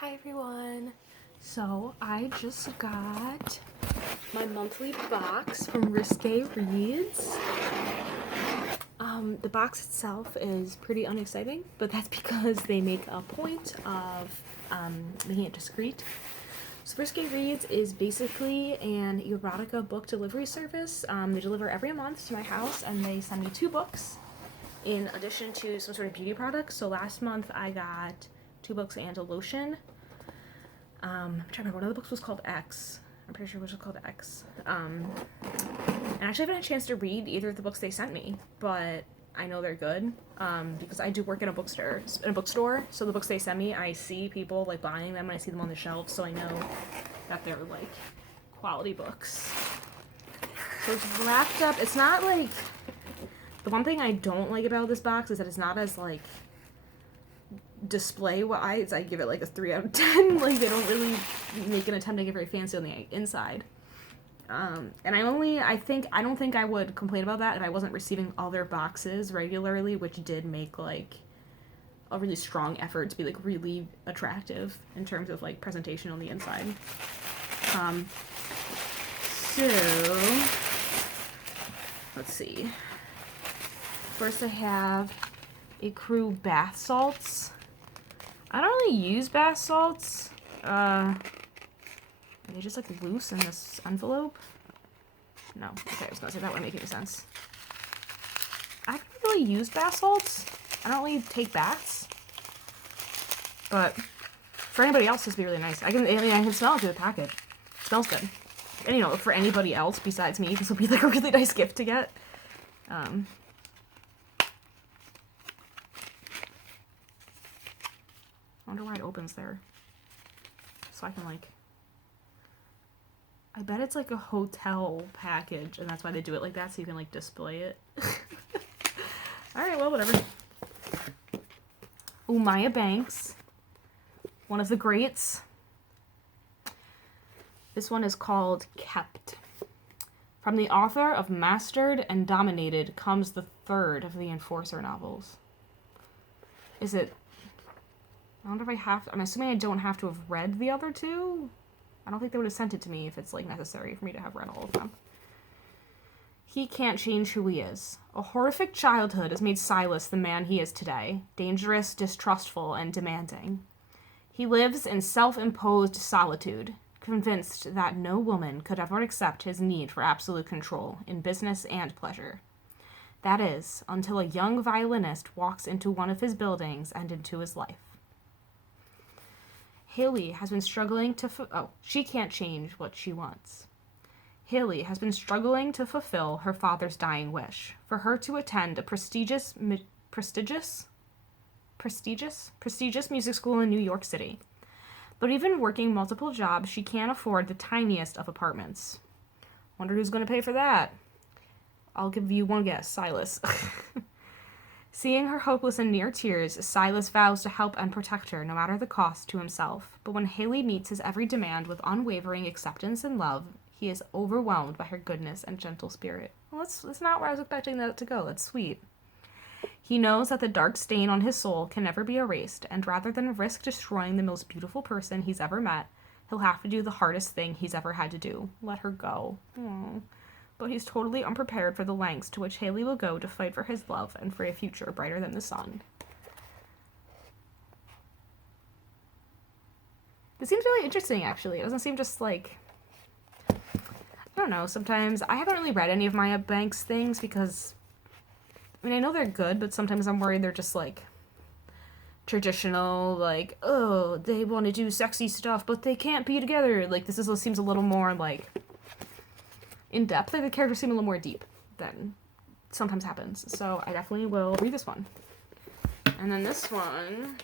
Hi everyone. So I just got my monthly box from Risque Reads. The box itself is pretty unexciting, but that's because they make a point of making it discreet. So Risque Reads is basically an erotica book delivery service. They deliver every month to my house and they send me 2 books in addition to some sort of beauty products. So last month I got 2 books and a lotion. I'm trying to remember, one of the books was called X. I'm pretty sure it was called X. And I actually haven't had a chance to read either of the books they sent me, but I know they're good because I do work in a bookstore. So the books they send me, I see people like buying them and I see them on the shelves, so I know that they're like quality books. So it's wrapped up. It's not like, the one thing I don't like about this box is that it's not as like display wise. I give it like a 3 out of 10. Like they don't really make an attempt to get very fancy on the inside. And I don't think I would complain about that if I wasn't receiving other boxes regularly, which did make like a really strong effort to be like really attractive in terms of like presentation on the inside. So let's see. First I have a Crew bath salts. I don't really use bath salts. Are they just like loose in this envelope? No. Okay, I was gonna say that wouldn't make any sense. I don't really use bath salts. I don't really take baths. But for anybody else, this would be really nice. I can smell it through the packet. It smells good. And for anybody else besides me, this will be like a really nice gift to get. I wonder why it opens there. So I can like, I bet it's like a hotel package and that's why they do it like that, so you can like display it. Alright, well, whatever. Maya Banks. One of the greats. This one is called Kept. From the author of Mastered and Dominated comes the 3rd of the Enforcer novels. Is it... I wonder if I have to, I'm assuming I don't have to have read the other 2. I don't think they would have sent it to me if it's like necessary for me to have read all of them. He can't change who he is. A horrific childhood has made Silas the man he is today, dangerous, distrustful, and demanding. He lives in self-imposed solitude, convinced that no woman could ever accept his need for absolute control in business and pleasure. That is, until a young violinist walks into one of his buildings and into his life. Haley has been struggling to she can't change what she wants. Haley has been struggling to fulfill her father's dying wish for her to attend a prestigious music school in New York City. But even working multiple jobs, she can't afford the tiniest of apartments. Wonder who's going to pay for that? I'll give you one guess, Silas. Seeing her hopeless and near tears, Silas vows to help and protect her, no matter the cost to himself. But when Haley meets his every demand with unwavering acceptance and love, he is overwhelmed by her goodness and gentle spirit. Well, that's not where I was expecting that to go. That's sweet. He knows that the dark stain on his soul can never be erased, and rather than risk destroying the most beautiful person he's ever met, he'll have to do the hardest thing he's ever had to do. Let her go. Aww. But he's totally unprepared for the lengths to which Haley will go to fight for his love and for a future brighter than the sun. This seems really interesting, actually. It doesn't seem just like... I don't know, sometimes... I haven't really read any of Maya Banks things because... I mean, I know they're good, but sometimes I'm worried they're just, like, traditional, like, oh, they want to do sexy stuff, but they can't be together. Like, this seems a little more, like... in depth. Like the characters seem a little more deep than sometimes happens. So I definitely will read this one. And then this one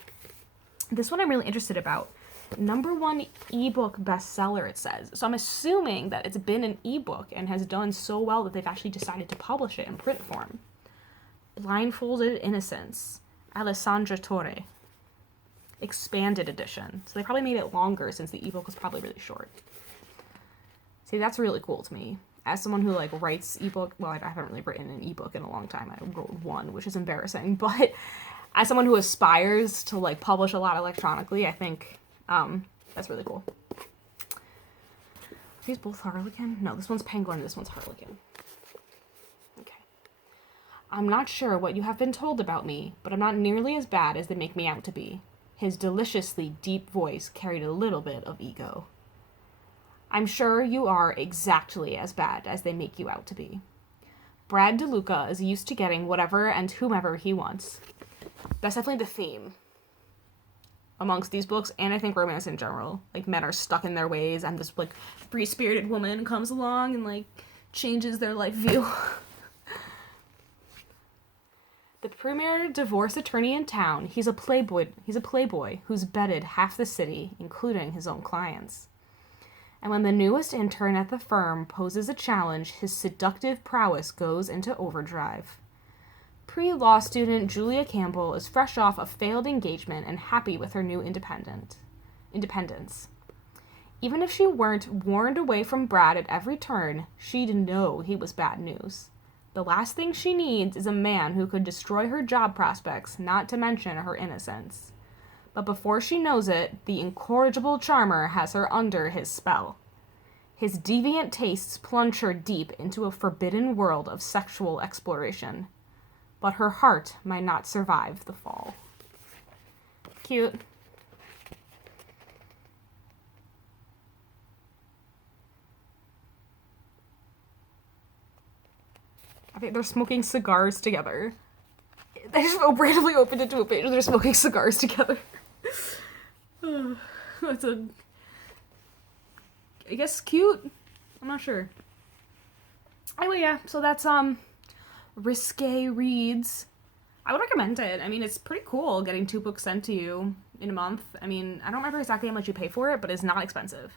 I'm really interested about. #1 ebook bestseller, it says. So I'm assuming that it's been an ebook and has done so well that they've actually decided to publish it in print form. Blindfolded Innocence, Alessandra Torrey. Expanded edition. So they probably made it longer since the ebook was probably really short. See, that's really cool to me. As someone who, like, writes ebook, well, I haven't really written an ebook in a long time. I wrote one, which is embarrassing. But as someone who aspires to, like, publish a lot electronically, I think That's really cool. Are these both Harlequin? No, this one's Penguin, this one's Harlequin. Okay. I'm not sure what you have been told about me, but I'm not nearly as bad as they make me out to be. His deliciously deep voice carried a little bit of ego. I'm sure you are exactly as bad as they make you out to be. Brad DeLuca is used to getting whatever and whomever he wants. That's definitely the theme amongst these books, and I think romance in general. Like, men are stuck in their ways, and this, like, free-spirited woman comes along and, like, changes their life view. The premier divorce attorney in town, he's a playboy who's bedded half the city, including his own clients. And when the newest intern at the firm poses a challenge, his seductive prowess goes into overdrive. Pre-law student Julia Campbell is fresh off a failed engagement and happy with her new independence. Even if she weren't warned away from Brad at every turn, she'd know he was bad news. The last thing she needs is a man who could destroy her job prospects, not to mention her innocence. But before she knows it, the incorrigible charmer has her under his spell. His deviant tastes plunge her deep into a forbidden world of sexual exploration. But her heart might not survive the fall. Cute. I think they're smoking cigars together. They just randomly opened into a page and they're smoking cigars together. That's I guess cute? I'm not sure. Anyway, yeah, so that's, Risque Reads. I would recommend it. I mean, it's pretty cool getting 2 books sent to you in a month. I mean, I don't remember exactly how much you pay for it, but it's not expensive.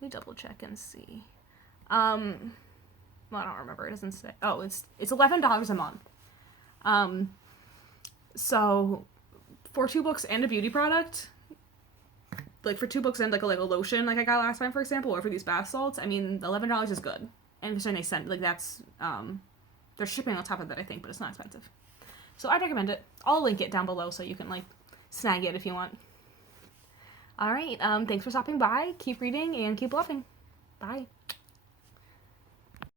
Let me double check and see. Well, I don't remember. It doesn't say. Oh, it's $11 a month. So for 2 books and a beauty product, like for 2 books and like a lotion like I got last time, for example, or for these bath salts, I mean, $11 is good. And considering they sent, like, that's, they're shipping on top of that, I think, but it's not expensive. So I'd recommend it. I'll link it down below so you can, like, snag it if you want. Alright, thanks for stopping by. Keep reading and keep loving. Bye.